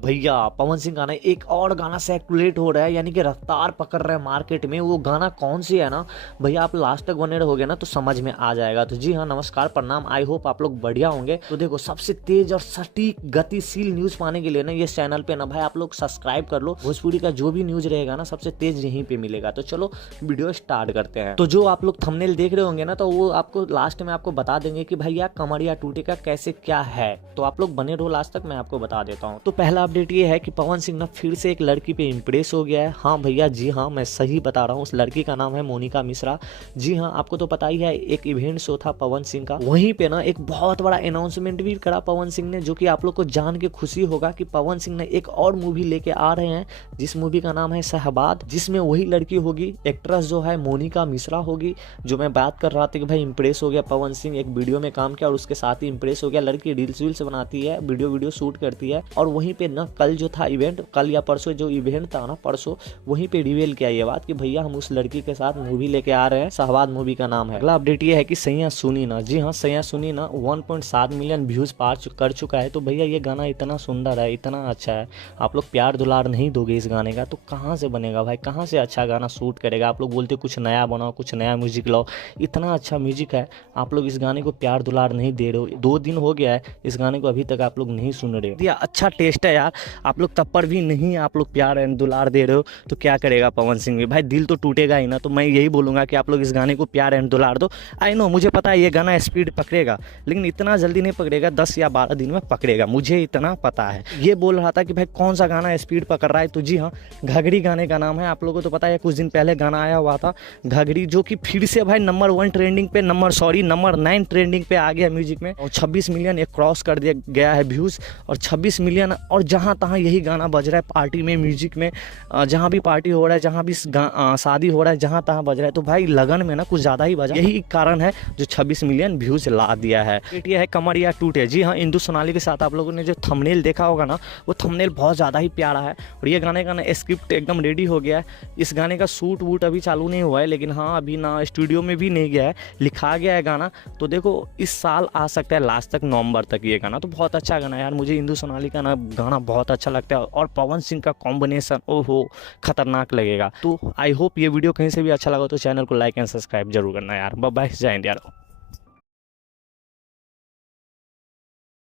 भैया पवन सिंह का ना एक और गाना सर्कुलेट हो रहा है, यानी कि रफ्तार पकड़ रहा है मार्केट में। वो गाना कौन सी है ना भैया, आप लास्ट तक बने रहोगे ना तो समझ में आ जाएगा। तो जी हाँ, नमस्कार प्रणाम, आई होप आप लोग बढ़िया होंगे। तो देखो, सबसे तेज और सटीक गतिशील न्यूज पाने के लिए ना ये चैनल पे ना भाई आप लोग सब्सक्राइब कर लो। भोजपुरी का जो भी न्यूज रहेगा ना सबसे तेज यहीं पे मिलेगा। तो चलो वीडियो स्टार्ट करते हैं। तो जो आप लोग थंबनेल देख रहे होंगे ना, तो वो आपको लास्ट में आपको बता देंगे कि भैया कमरिया टूटे का कैसे क्या है। तो आप लोग बने रहो लास्ट तक, मैं आपको बता देता हूँ। तो पहला अपडेट ये है कि पवन सिंह ना फिर से एक लड़की पे इम्प्रेस हो गया है। हाँ भैया, जी हाँ, मैं सही बता रहा हूँ। उस लड़की का नाम है मोनिका मिश्रा। जी हाँ, आपको तो पता ही है, एक इवेंट शो था पवन सिंह का, वहीं पे ना एक बहुत बड़ा अनाउंसमेंट भी करा पवन सिंह ने, जो कि आप लोग को जान के खुशी होगा कि पवन सिंह ने एक और मूवी लेके आ रहे हैं, जिस मूवी का नाम है शहबाद, जिसमें वही लड़की होगी, एक्ट्रेस जो है मोनिका मिश्रा होगी। जो मैं बात कर रहा था कि भाई इम्प्रेस हो गया पवन सिंह, एक वीडियो में काम किया और उसके साथ ही इम्प्रेस हो गया। लड़की रील्स बनाती है, वीडियो शूट करती है। और वहीं पे ना कल जो था इवेंट, कल या परसों जो इवेंट था ना, परसों, वहीं पे रिवील किया ये बात कि भैया हम उस लड़की के साथ मूवी लेके आ रहे हैं, शहबाद मूवी का नाम है। अगला अपडेट ये है कि सैया सुनी ना, जी हाँ, सैया सुनी ना 1.7 मिलियन व्यूज पार कर चुका है। तो भैया ये गाना इतना सुंदर है, इतना अच्छा है, आप लोग प्यार दुलार नहीं दोगे इस गाने का तो कहाँ से बनेगा भाई, कहाँ से अच्छा गाना शूट करेगा। आप लोग बोलते कुछ नया बनाओ, कुछ नया म्यूजिक लाओ, इतना अच्छा म्यूजिक है, आप लोग इस गाने को प्यार दुलार नहीं दे रहे हो। 2 दिन हो गया है इस गाने को, अभी तक आप लोग नहीं सुन रहे हो। दिया अच्छा टेस्ट है यार, आप लोग तब पर भी नहीं आप लोग प्यार एंड दुलार दे रहे हो, तो क्या करेगा पवन सिंह भी भाई, दिल तो टूटेगा ही ना। तो मैं यही बोलूँगा कि आप लोग इस गाने को प्यार एंड दुलार दो। आई नो, मुझे पता है ये गाना स्पीड पकड़ेगा, लेकिन इतना जल्दी नहीं पकड़ेगा, 10 या 12 दिन में पकड़ेगा, मुझे इतना पता है। ये बोल रहा था कि भाई कौन सा गाना स्पीड पकड़ रहा है, तो जी हाँ, घघरी गाने का नाम है। आप लोगों को तो पता है कुछ दिन पहले गाना आया हुआ था घघरी, जो कि फिर से भाई नंबर 1 ट्रेंडिंग पे, नंबर 9 ट्रेंडिंग पे आ गया म्यूजिक में, और 26 मिलियन एक क्रॉस कर दिया गया है व्यूज, और 26 मिलियन, और जहाँ तहाँ यही गाना बज रहा है पार्टी में, म्यूजिक में, जहाँ भी पार्टी हो रहा है, जहाँ भी शादी हो रहा है, जहाँ तहाँ बज रहा है। तो भाई लगन में ना कुछ ज़्यादा ही बजा, यही कारण है जो 26 मिलियन व्यूज ला दिया है। ये है कमरिया टूटे। जी हाँ, इंदु सोनाली के साथ आप लोगों ने जो थंबनेल देखा होगा ना, वो थंबनेल बहुत ज़्यादा ही प्यारा है। और ये गाने का ना स्क्रिप्ट एकदम रेडी हो गया है। इस गाने का शूट वूट अभी चालू नहीं हुआ है, लेकिन हाँ अभी ना स्टूडियो में भी नहीं गया है, लिखा गया है गाना। तो देखो इस साल आ सकता है लास्ट तक, नवंबर तक ये गाना। तो बहुत अच्छा गाना है यार, मुझे इंदु सोनाली का ना गाना बहुत अच्छा लगता है, और पवन सिंह का कॉम्बिनेशन ओहो खतरनाक लगेगा। तो आई होप ये वीडियो कहीं से भी अच्छा लगा तो चैनल को लाइक एंड सब्सक्राइब जरूर करना यार। बाय बाय, जय हिंद यार।